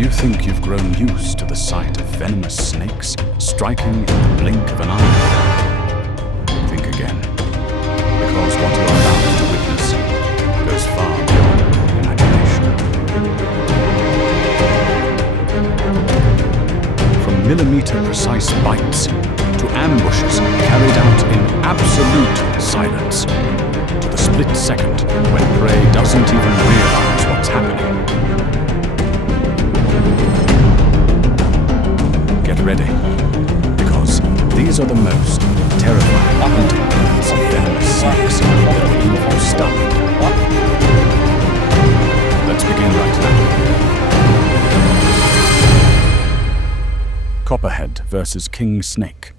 Do you think you've grown used to the sight of venomous snakes striking in the blink of an eye? Think again, because what you're about to witness goes far beyond imagination. From millimeter-precise bites to ambushes carried out in absolute silence, to the split second when prey doesn't even realize what's happening. Get ready, because these are the most terrifying hunting grounds of venomous snakes that will leave you stunned. Let's begin right now. Copperhead versus King Snake.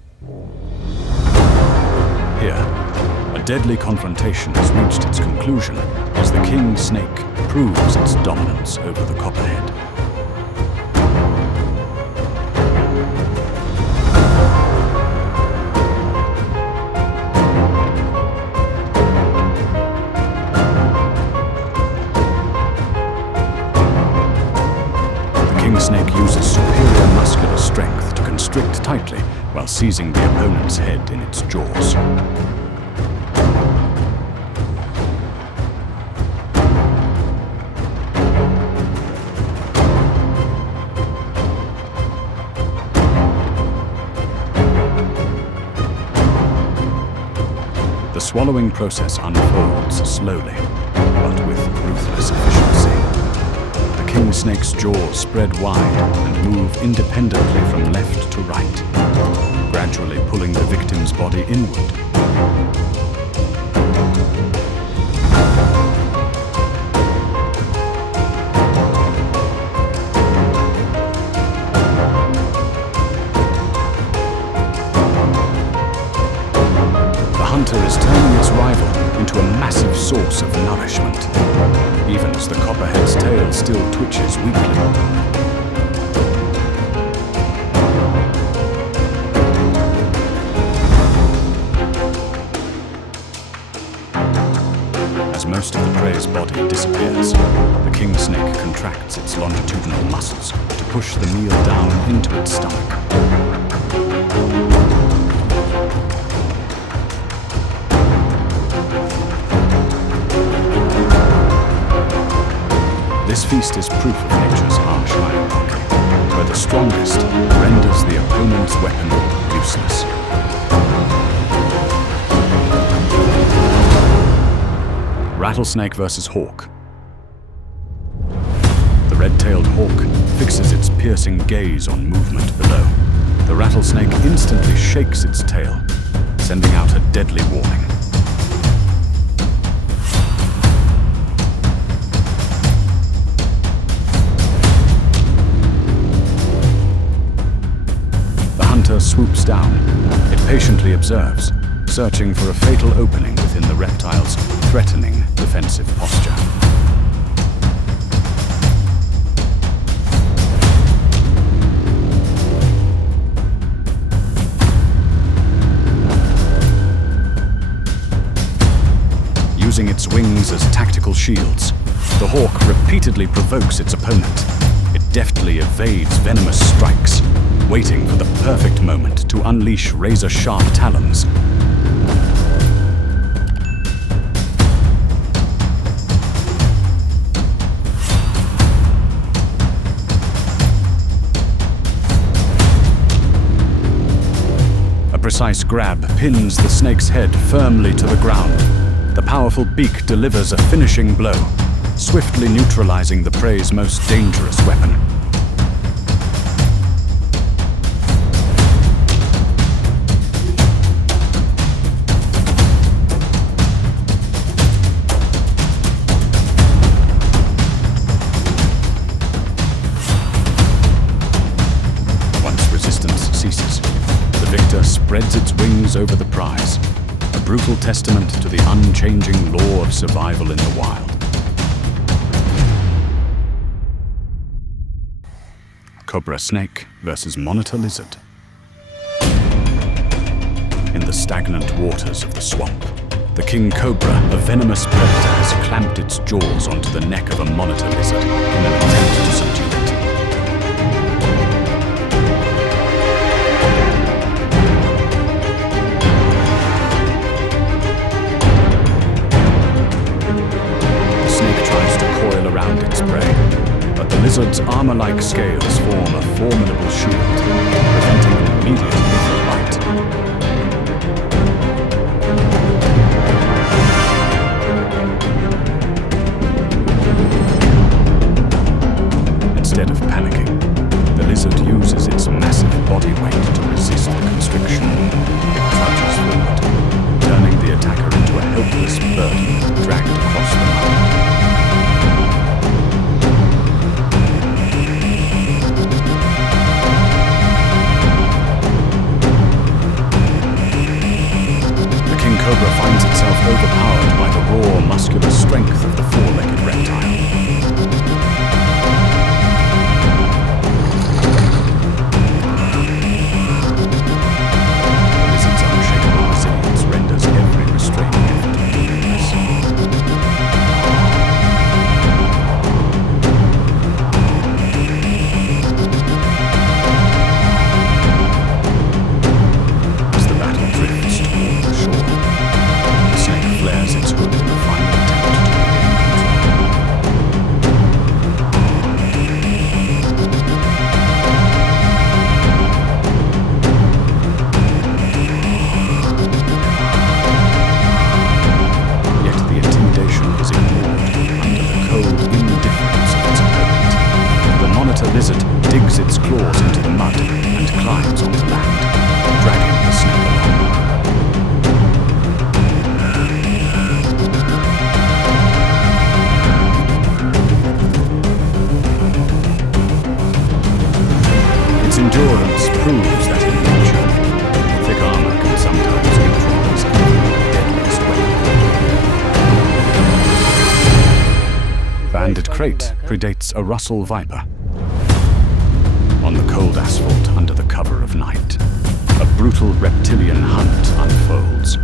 Here, a deadly confrontation has reached its conclusion as the king snake proves its dominance over the copperhead. The king snake uses superior muscular strength to constrict tightly while seizing the opponent's head in its jaws. The swallowing process unfolds slowly, but with ruthless efficiency. The king snake's jaws spread wide and move independently from left to right, gradually pulling the victim's body inward. The hunter is turning its rival into a massive source of nourishment, even as the copperhead's tail still twitches weakly. As most of the prey's body disappears, the king snake contracts its longitudinal muscles to push the meal down into its stomach. This feast is proof of nature's harsh hierarchy, where the strongest renders the opponent's weapon useless. Rattlesnake versus hawk. The red-tailed hawk fixes its piercing gaze on movement below. The rattlesnake instantly shakes its tail, sending out a deadly warning. The hunter swoops down. It patiently observes, searching for a fatal opening within the reptile's threatening defensive posture. Using its wings as tactical shields, the hawk repeatedly provokes its opponent. It deftly evades venomous strikes, waiting for the perfect moment to unleash razor-sharp talons. A precise grab pins the snake's head firmly to the ground. The powerful beak delivers a finishing blow, swiftly neutralizing the prey's most dangerous weapon. Once resistance ceases, the victor spreads its wings over the prize, a brutal testament to the unchanging law of survival in the wild. Cobra snake versus monitor lizard. In the stagnant waters of the swamp, the king cobra, a venomous predator, has clamped its jaws onto the neck of a monitor lizard in an attempt to subdue it. lizard's armor-like scales form a formidable shield, preventing an immediate lethal bite. Instead of panicking, the lizard uses its massive body weight to resist the constriction. It trudges forward, turning the attacker into a helpless burden dragged across the mud. The king cobra finds itself overpowered by the raw, muscular strength of the four-legged reptile. Lizard digs its claws into the mud and climbs onto land, dragging the snake along. Its endurance proves that in nature, thick armor can sometimes neutralize even the deadliest weapon. Banded Crate predates a Russell Viper. On the cold asphalt under the cover of night, a brutal reptilian hunt unfolds.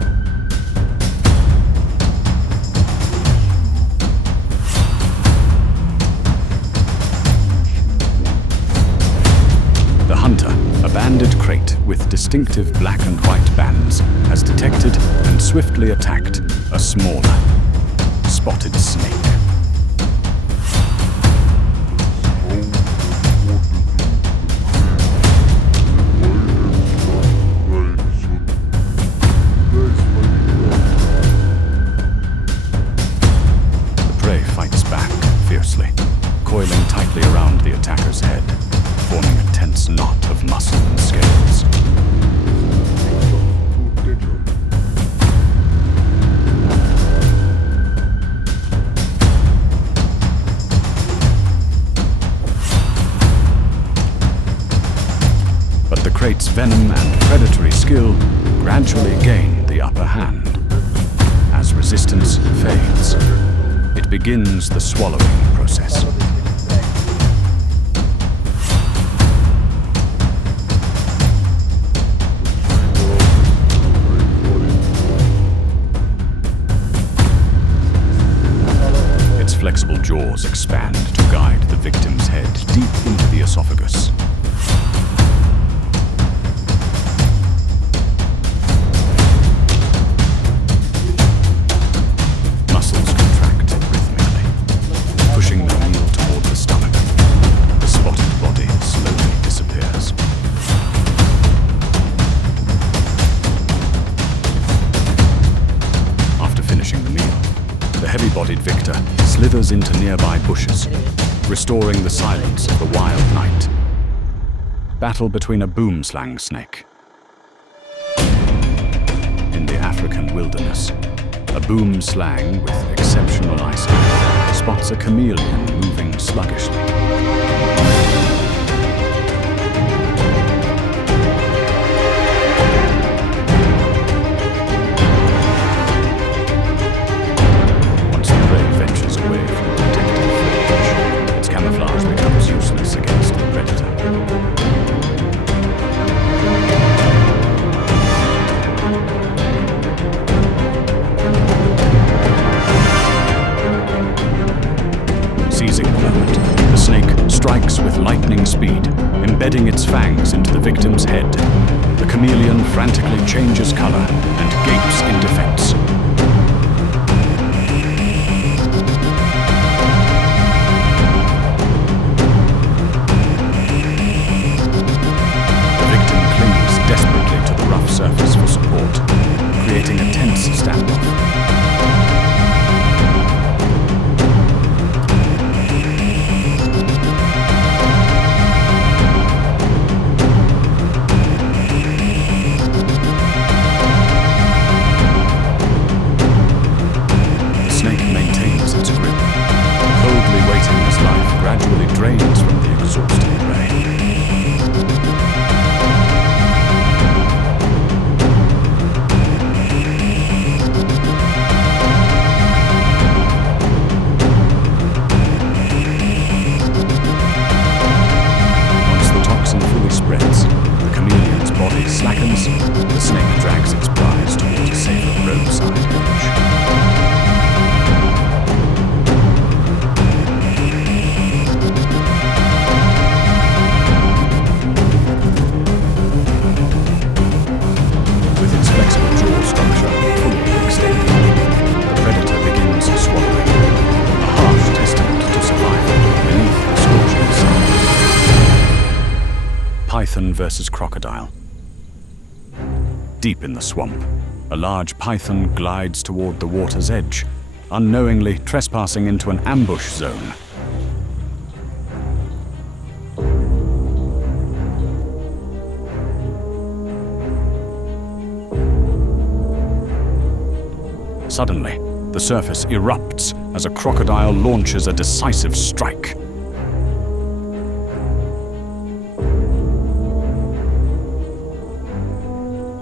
The hunter, a banded crate with distinctive black and white bands, has detected and swiftly attacked a smaller, spotted snake. Coiling tightly around the attacker's head, forming a tense knot of muscle and scales. But the crate's venom and predatory skill gradually gain the upper hand. As resistance fades, it begins the swallowing process. Its flexible jaws expand to guide the victim's head deep into the esophagus. Muscles contract rhythmically, pushing the meal toward the stomach. The spotted body slowly disappears. After finishing the meal, the heavy-bodied victor slithers into nearby bushes, restoring the silence of the wild night. Battle between a boomslang snake. In the African wilderness, a boomslang with exceptional eyesight spots a chameleon moving sluggishly. Once the prey ventures away from protected foliage, its camouflage becomes useless against the predator. Seizing the moment, the snake strikes with lightning speed, embedding its fangs into the victim's head. The chameleon frantically changes color and gapes in defense. Python versus crocodile. Deep in the swamp, a large python glides toward the water's edge, unknowingly trespassing into an ambush zone. Suddenly, the surface erupts as a crocodile launches a decisive strike.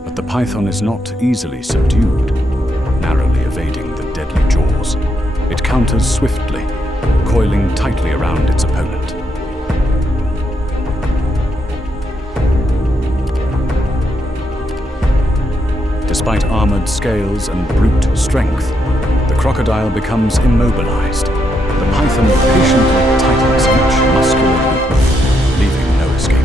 But the python is not easily subdued, narrowly evading the deadly jaws. It counters swiftly, coiling tightly around its opponent. Despite armored scales and brute strength, the crocodile becomes immobilized. The python patiently tightens each muscular loop, leaving no escape.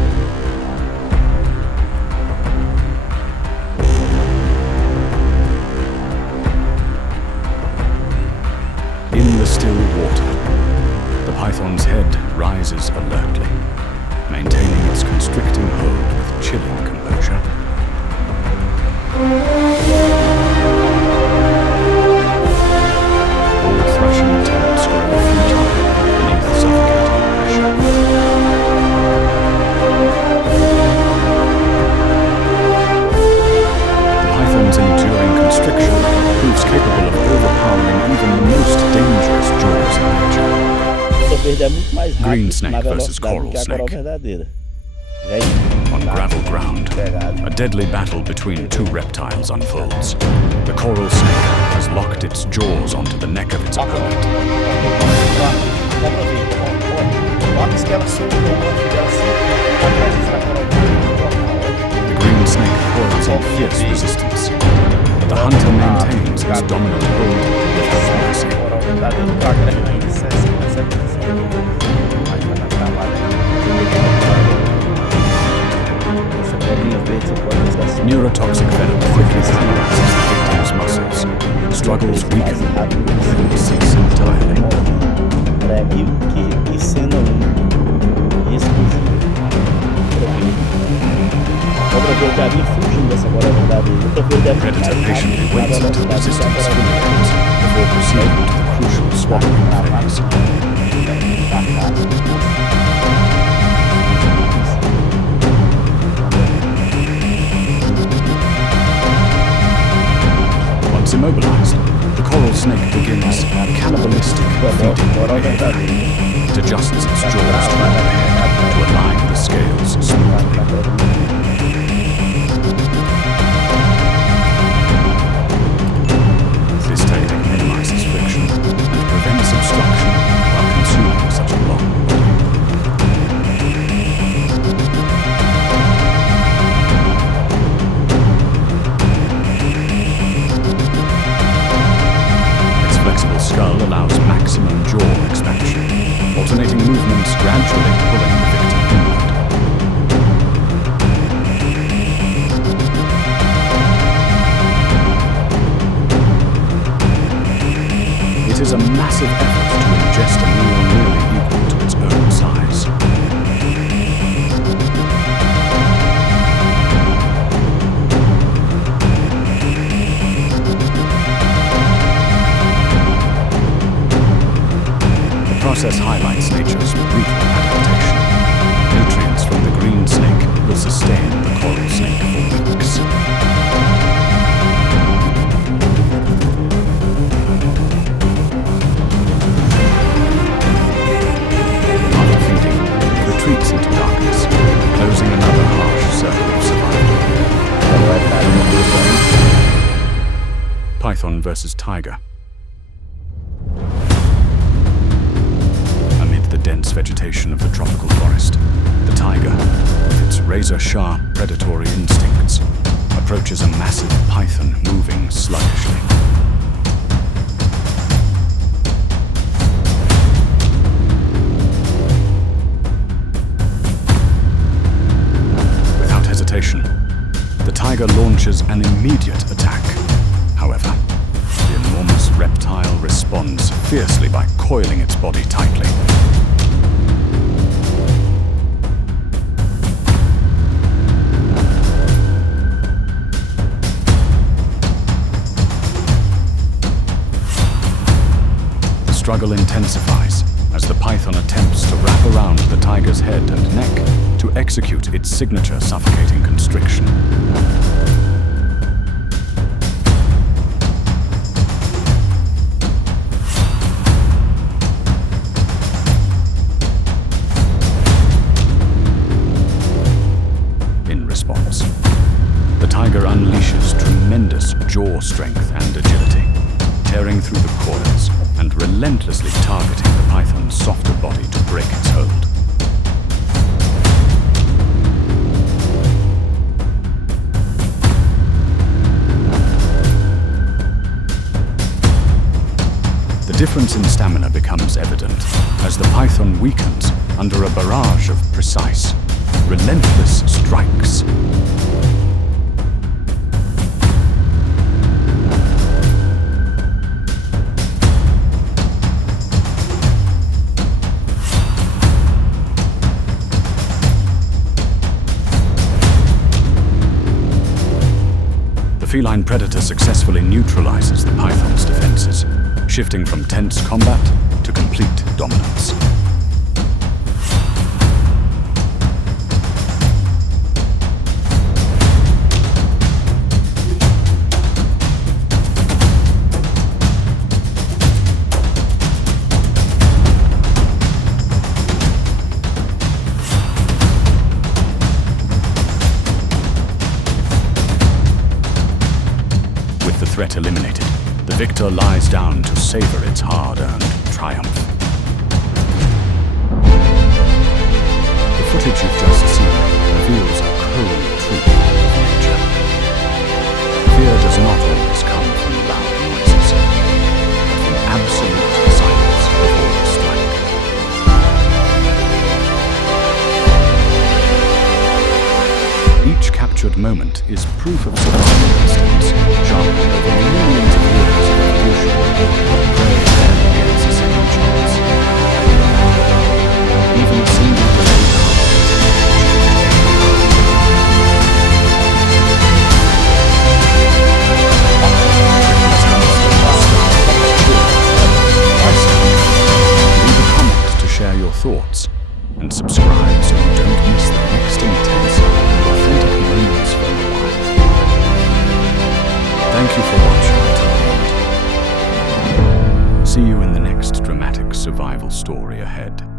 In the still water, the python's head rises alertly, maintaining its constricting hold with chilling composure. All thrashing attempts grow futile beneath suffocating pressure. The python's enduring constriction proves capable of overpowering even the most dangerous jaws in nature. O verde é muito mais rápido Green snake na versus velocidade coral que a coral snake. verdadeira. On gravel ground, a deadly battle between two reptiles unfolds. The coral snake has locked its jaws onto the neck of its opponent. The green snake coils in fierce resistance, but the hunter maintains its dominant hold without mercy. Neurotoxic venom quickly paralyzes the victim's muscles. Struggles weaken and cease entirely. Que cena exclusiva. Cobra verde ali fugindo dessa coral verdadeira. O verde é muito Predator mais patiently rápido na waits until velocidade que a resistance coral fully ends before proceeding to the crucial swallowing phase. Once immobilized, the coral snake begins cannibalistic feeding behavior. It adjusts its jaws to overhead to align the scales smoothly. This technique minimizes friction and prevents obstruction while consuming such a long body. Its flexible skull allows maximum jaw expansion, alternating movements gradually pulling the victim inward. It is a massive effort to ingest a meal nearly equal to its own size. The process highlights nature's brutal adaptation. Nutrients from the green snake will sustain the coral snake for weeks. Retreats into darkness, closing another harsh circle of survival. Python versus tiger. Amid the dense vegetation of the tropical forest, the tiger, with its razor-sharp predatory instincts, approaches a massive python moving sluggishly. The tiger launches an immediate attack. However, the enormous reptile responds fiercely by coiling its body tightly. struggle intensifies as the python attempts to wrap around the tiger's head and neck to execute its signature suffocating constriction. In response, the tiger unleashes tremendous jaw strength and agility, tearing through the coils and relentlessly targeting the python's softer body to break its hold. The difference in stamina becomes evident as the python weakens under a barrage of precise, relentless strikes. The feline predator successfully neutralizes the python's defenses, shifting from tense combat to complete dominance. With the threat eliminated, the victor lies down to savor its hard-earned triumph. The footage you've just seen reveals a cold truth of nature. Fear does not always come from loud noises, but from absolute silence before the strike. Each captured moment is proof of survival instincts, sharpened over millions of years of evolution. Prey rarely gets a second chance. Even a single delayed leave a comment to share your thoughts, and subscribe so you don't miss the next intense and authentic moments from the wild. Thank you for watching until the end. See you in the next dramatic survival story ahead.